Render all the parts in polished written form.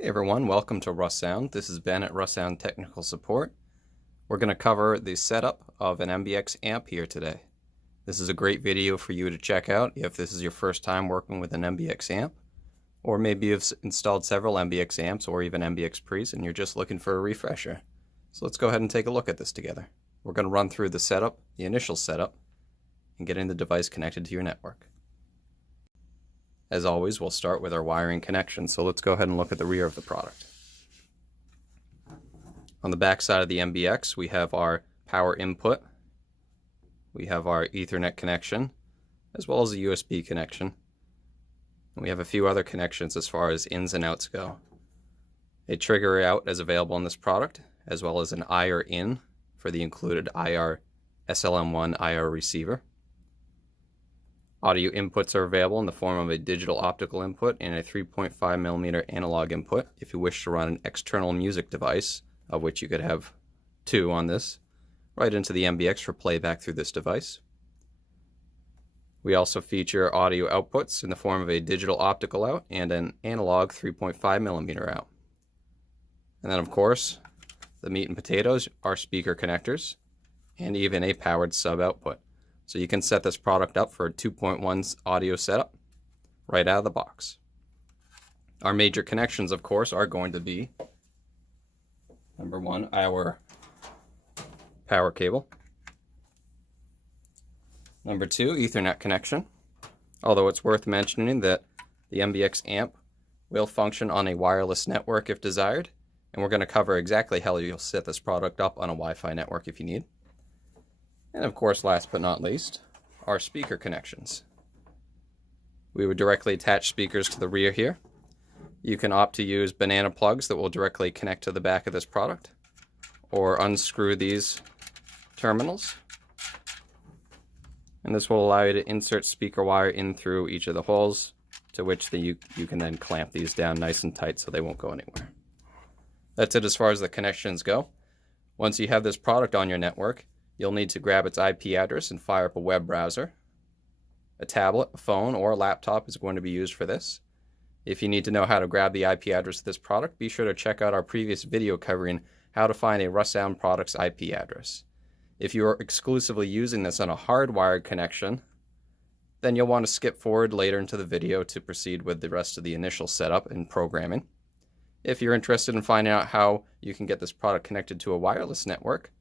Hey everyone, welcome to Russ Sound. This is Ben at Russ Sound Technical Support. We're going to cover the setup of an MBX amp here today. This is a great video for you to check out if this is your first time working with an MBX amp, or maybe you've installed several MBX amps or even MBX pre's and you're just looking for a refresher. So let's go ahead and take a look at this together. We're going to run through the setup, the initial setup, and getting the device connected to your network. As always, we'll start with our wiring connection, so let's go ahead and look at the rear of the product. On the back side of the MBX, we have our power input, we have our Ethernet connection, as well as a USB connection, and we have a few other connections as far as ins and outs go. A trigger out is available in this product, as well as an IR in for the included IR SLM1 IR receiver. Audio inputs are available in the form of a digital optical input and a 3.5mm analog input if you wish to run an external music device, of which you could have two on this, right into the MBX for playback through this device. We also feature audio outputs in the form of a digital optical out and an analog 3.5mm out. And then of course, the meat and potatoes are speaker connectors and even a powered sub output. So you can set this product up for a 2.1 audio setup right out of the box. Our major connections, of course, are going to be, number one, our power cable. Number two, Ethernet connection. Although it's worth mentioning that the MBX amp will function on a wireless network if desired, and we're going to cover exactly how you'll set this product up on a Wi-Fi network if you need. And of course, last but not least, our speaker connections. We would directly attach speakers to the rear here. You can opt to use banana plugs that will directly connect to the back of this product, or unscrew these terminals. And this will allow you to insert speaker wire in through each of the holes, to which you can then clamp these down nice and tight so they won't go anywhere. That's it as far as the connections go. Once you have this product on your network, you'll need to grab its IP address and fire up a web browser. A tablet, a phone, or a laptop is going to be used for this. If you need to know how to grab the IP address of this product, be sure to check out our previous video covering how to find a Russ Sound product's IP address. If you are exclusively using this on a hardwired connection, then you'll want to skip forward later into the video to proceed with the rest of the initial setup and programming. If you're interested in finding out how you can get this product connected to a wireless network,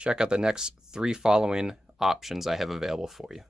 check out the next three following options I have available for you.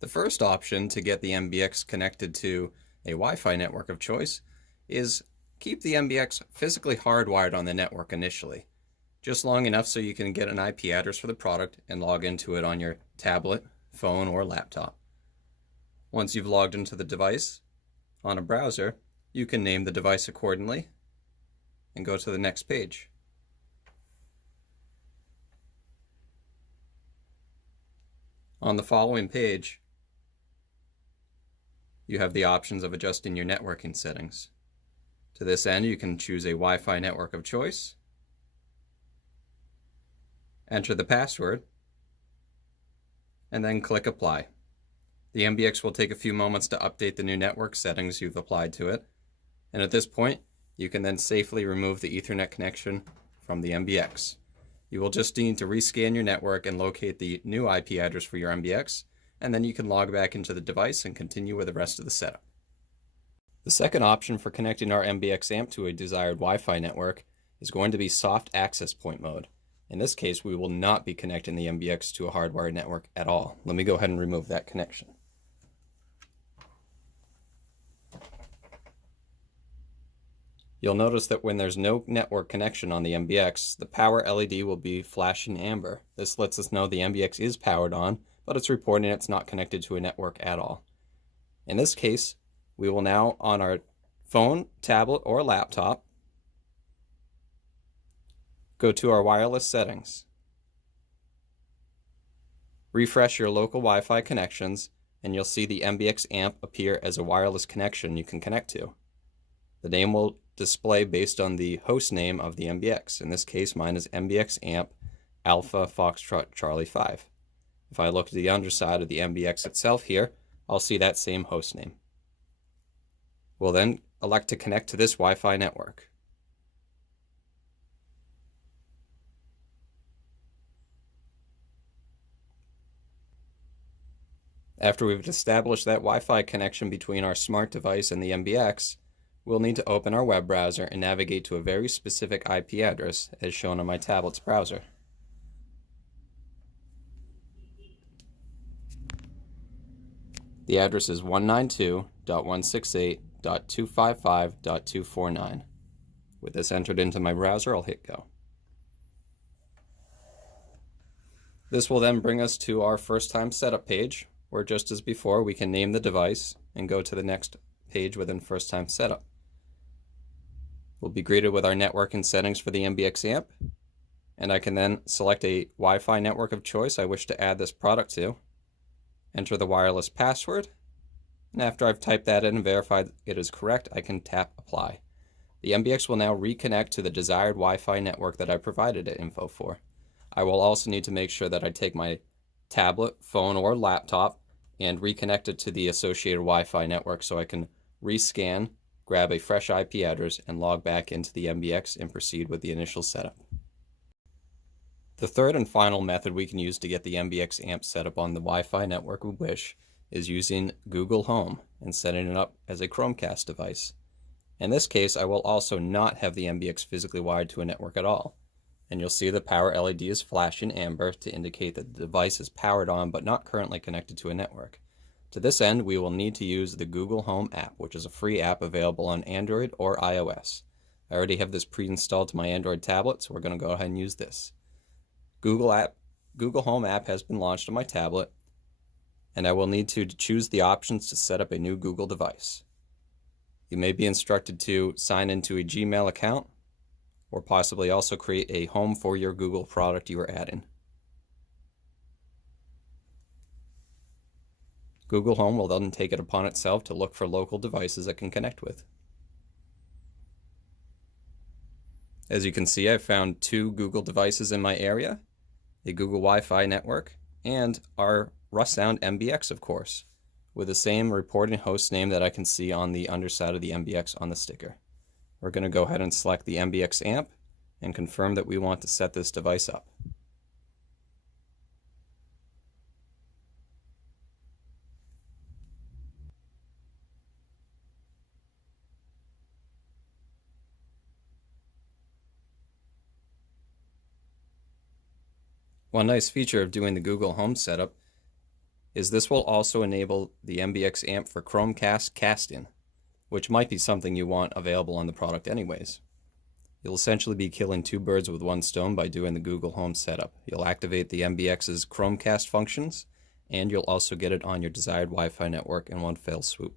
The first option to get the MBX connected to a Wi-Fi network of choice is keep the MBX physically hardwired on the network initially, just long enough so you can get an IP address for the product and log into it on your tablet, phone, or laptop. Once you've logged into the device on a browser, you can name the device accordingly and go to the next page. On the following page, you have the options of adjusting your networking settings. To this end, you can choose a Wi-Fi network of choice, enter the password, and then click Apply. The MBX will take a few moments to update the new network settings you've applied to it, and at this point, you can then safely remove the Ethernet connection from the MBX. You will just need to rescan your network and locate the new IP address for your MBX, and then you can log back into the device and continue with the rest of the setup. The second option for connecting our MBX amp to a desired Wi-Fi network is going to be soft access point mode. In this case, we will not be connecting the MBX to a hardwired network at all. Let me go ahead and remove that connection. You'll notice that when there's no network connection on the MBX, the power LED will be flashing amber. This lets us know the MBX is powered on, but it's reporting it's not connected to a network at all. In this case, we will now, on our phone, tablet, or laptop, go to our wireless settings. Refresh your local Wi-Fi connections, and you'll see the MBX amp appear as a wireless connection you can connect to. The name will display based on the host name of the MBX. In this case, mine is MBX amp Alpha Foxtrot Charlie 5. If I look to the underside of the MBX itself here, I'll see that same host name. We'll then elect to connect to this Wi-Fi network. After we've established that Wi-Fi connection between our smart device and the MBX, we'll need to open our web browser and navigate to a very specific IP address as shown on my tablet's browser. The address is 192.168.255.249. With this entered into my browser, I'll hit go. This will then bring us to our first time setup page, where just as before, we can name the device and go to the next page within first time setup. We'll be greeted with our networking settings for the MBX amp, and I can then select a Wi-Fi network of choice I wish to add this product to, enter the wireless password, and after I've typed that in and verified it is correct, I can tap apply. The MBX will now reconnect to the desired Wi-Fi network that I provided it info for. I will also need to make sure that I take my tablet, phone, or laptop and reconnect it to the associated Wi-Fi network so I can rescan, grab a fresh IP address, and log back into the MBX and proceed with the initial setup. The third and final method we can use to get the MBX amp set up on the Wi-Fi network we wish is using Google Home and setting it up as a Chromecast device. In this case, I will also not have the MBX physically wired to a network at all, and you'll see the power LED is flashing amber to indicate that the device is powered on but not currently connected to a network. To this end, we will need to use the Google Home app, which is a free app available on Android or iOS. I already have this pre-installed to my Android tablet, so we're going to go ahead and use this. Google Home app has been launched on my tablet, and I will need to choose the options to set up a new Google device. You may be instructed to sign into a Gmail account, or possibly also create a home for your Google product you are adding. Google Home will then take it upon itself to look for local devices it can connect with. As you can see, I've found 2 Google devices in my area, a Google Wi-Fi network, and our Russound MBX, of course, with the same reporting host name that I can see on the underside of the MBX on the sticker. We're going to go ahead and select the MBX amp and confirm that we want to set this device up. One nice feature of doing the Google Home setup is this will also enable the MBX amp for Chromecast casting, which might be something you want available on the product anyways. You'll essentially be killing 2 birds with 1 stone by doing the Google Home setup. You'll activate the MBX's Chromecast functions, and you'll also get it on your desired Wi-Fi network in one fell swoop.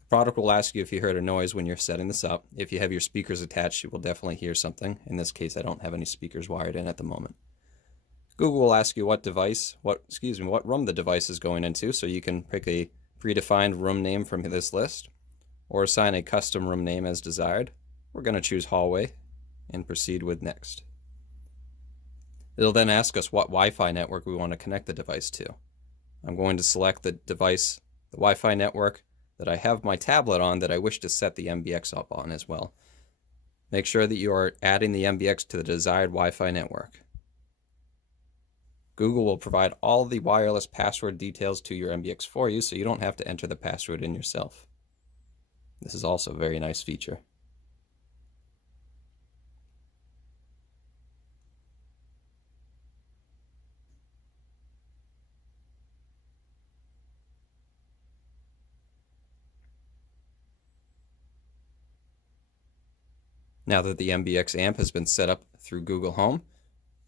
The product will ask you if you heard a noise when you're setting this up. If you have your speakers attached, you will definitely hear something. In this case, I don't have any speakers wired in at the moment. Google will ask you what room the device is going into, so you can pick a predefined room name from this list, or assign a custom room name as desired. We're going to choose hallway and proceed with next. It'll then ask us what Wi-Fi network we want to connect the device to. I'm going to select the device, the Wi-Fi network that I have my tablet on that I wish to set the MBX up on as well. Make sure that you are adding the MBX to the desired Wi-Fi network. Google will provide all the wireless password details to your MBX for you, so you don't have to enter the password in yourself. This is also a very nice feature. Now that the MBX amp has been set up through Google Home,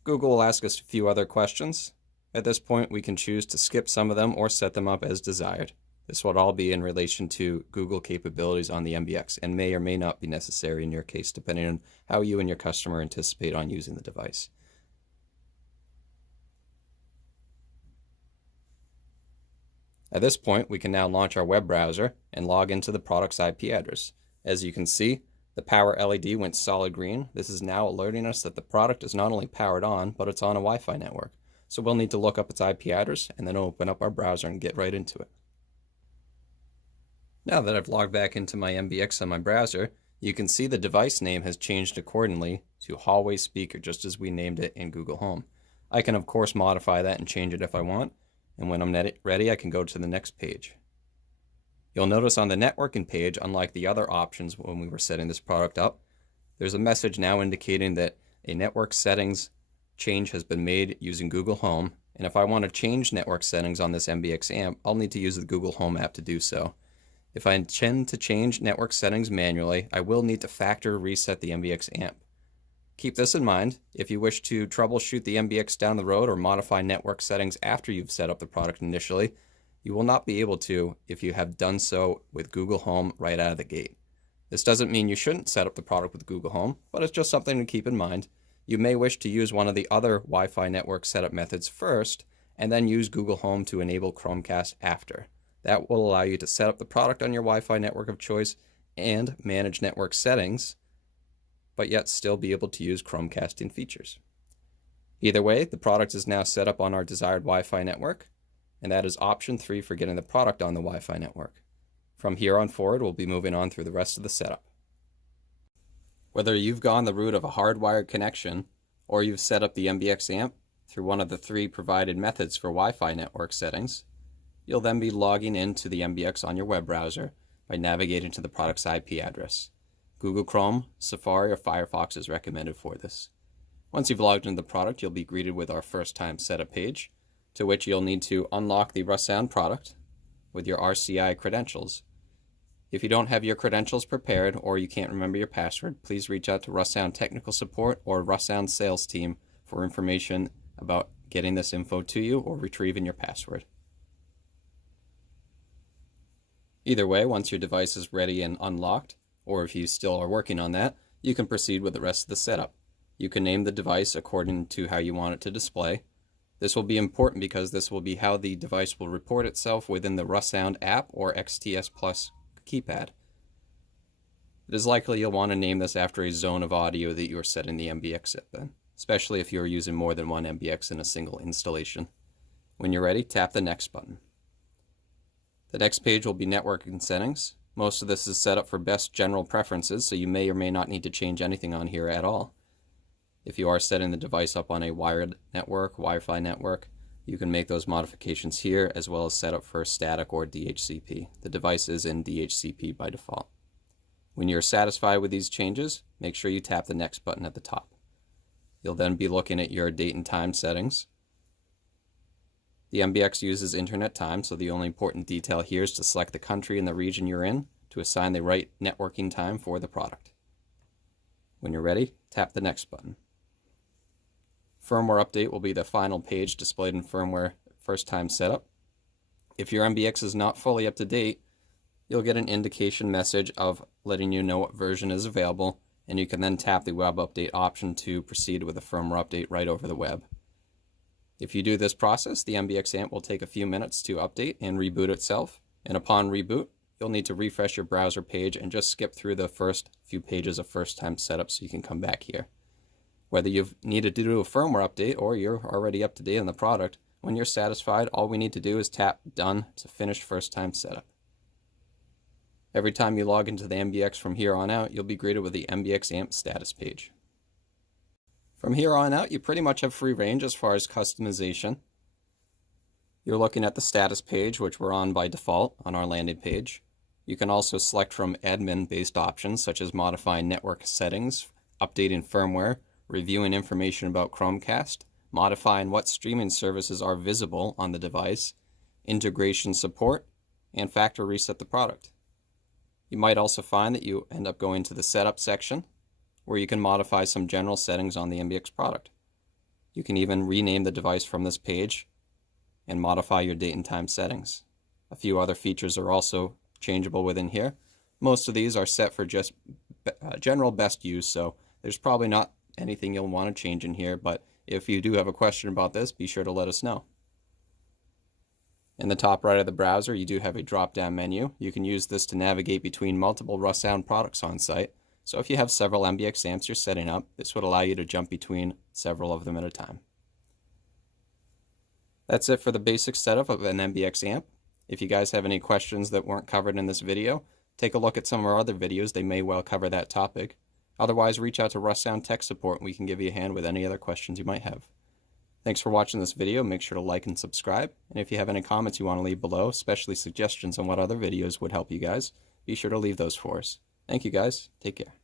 Google will ask us a few other questions. At this point, we can choose to skip some of them or set them up as desired. This would all be in relation to Google capabilities on the MBX and may or may not be necessary in your case, depending on how you and your customer anticipate on using the device. At this point, we can now launch our web browser and log into the product's IP address. As you can see, the power LED went solid green. This is now alerting us that the product is not only powered on, but it's on a Wi-Fi network. So we'll need to look up its IP address and then open up our browser and get right into it. Now that I've logged back into my MBX on my browser, you can see the device name has changed accordingly to Hallway Speaker, just as we named it in Google Home. I can of course modify that and change it if I want, and when I'm ready I can go to the next page. You'll notice on the networking page, unlike the other options when we were setting this product up, there's a message now indicating that a network settings change has been made using Google Home, and if I want to change network settings on this MBX amp, I'll need to use the Google Home app to do so. If I intend to change network settings manually, I will need to factory reset the MBX amp. Keep this in mind. If you wish to troubleshoot the MBX down the road or modify network settings after you've set up the product initially, you will not be able to if you have done so with Google Home right out of the gate. This doesn't mean you shouldn't set up the product with Google Home, but it's just something to keep in mind. You may wish to use one of the other Wi-Fi network setup methods first, and then use Google Home to enable Chromecast after. That will allow you to set up the product on your Wi-Fi network of choice and manage network settings, but yet still be able to use Chromecasting features. Either way, the product is now set up on our desired Wi-Fi network, and that is option 3 for getting the product on the Wi-Fi network. From here on forward, we'll be moving on through the rest of the setup. Whether you've gone the route of a hardwired connection, or you've set up the MBX amp through one of the 3 provided methods for Wi-Fi network settings, you'll then be logging into the MBX on your web browser by navigating to the product's IP address. Google Chrome, Safari, or Firefox is recommended for this. Once you've logged into the product, you'll be greeted with our first time setup page, to which you'll need to unlock the Russound product with your RCI credentials. If you don't have your credentials prepared or you can't remember your password, please reach out to Russound Technical Support or Russound Sales Team for information about getting this info to you or retrieving your password. Either way, once your device is ready and unlocked, or if you still are working on that, you can proceed with the rest of the setup. You can name the device according to how you want it to display. This will be important because this will be how the device will report itself within the Russound app or XTS Plus keypad. It is likely you'll want to name this after a zone of audio that you are setting the MBX up in, especially if you are using more than one MBX in a single installation. When you're ready, tap the Next button. The next page will be networking settings. Most of this is set up for best general preferences, so you may or may not need to change anything on here at all. If you are setting the device up on a wired network, Wi-Fi network, you can make those modifications here, as well as set up for static or DHCP. The device is in DHCP by default. When you're satisfied with these changes, make sure you tap the Next button at the top. You'll then be looking at your date and time settings. The MBX uses internet time, so the only important detail here is to select the country and the region you're in to assign the right networking time for the product. When you're ready, tap the Next button. Firmware update will be the final page displayed in Firmware first time setup. If your MBX is not fully up to date, you'll get an indication message of letting you know what version is available, and you can then tap the web update option to proceed with a firmware update right over the web. If you do this process, the MBX amp will take a few minutes to update and reboot itself, and upon reboot, you'll need to refresh your browser page and just skip through the first few pages of first time setup so you can come back here. Whether you've needed to do a firmware update or you're already up to date on the product, when you're satisfied, all we need to do is tap Done to finish first time setup. Every time you log into the MBX from here on out, you'll be greeted with the MBX amp status page. From here on out, you pretty much have free range as far as customization. You're looking at the status page, which we're on by default on our landing page. You can also select from admin-based options, such as modifying network settings, updating firmware, reviewing information about Chromecast, modifying what streaming services are visible on the device, integration support, and factory reset the product. You might also find that you end up going to the setup section, where you can modify some general settings on the MBX product. You can even rename the device from this page and modify your date and time settings. A few other features are also changeable within here. Most of these are set for just general best use, so there's probably not anything you'll want to change in here, but if you do have a question about this, be sure to let us know. In the top right of the browser, you do have a drop-down menu. You can use this to navigate between multiple Russound products on site. So if you have several MBX amps you're setting up, this would allow you to jump between several of them at a time. That's it for the basic setup of an MBX amp. If you guys have any questions that weren't covered in this video, take a look at some of our other videos. They may well cover that topic. Otherwise, reach out to Rust Sound Tech Support and we can give you a hand with any other questions you might have. Thanks for watching this video. Make sure to like and subscribe. And if you have any comments you want to leave below, especially suggestions on what other videos would help you guys, be sure to leave those for us. Thank you guys. Take care.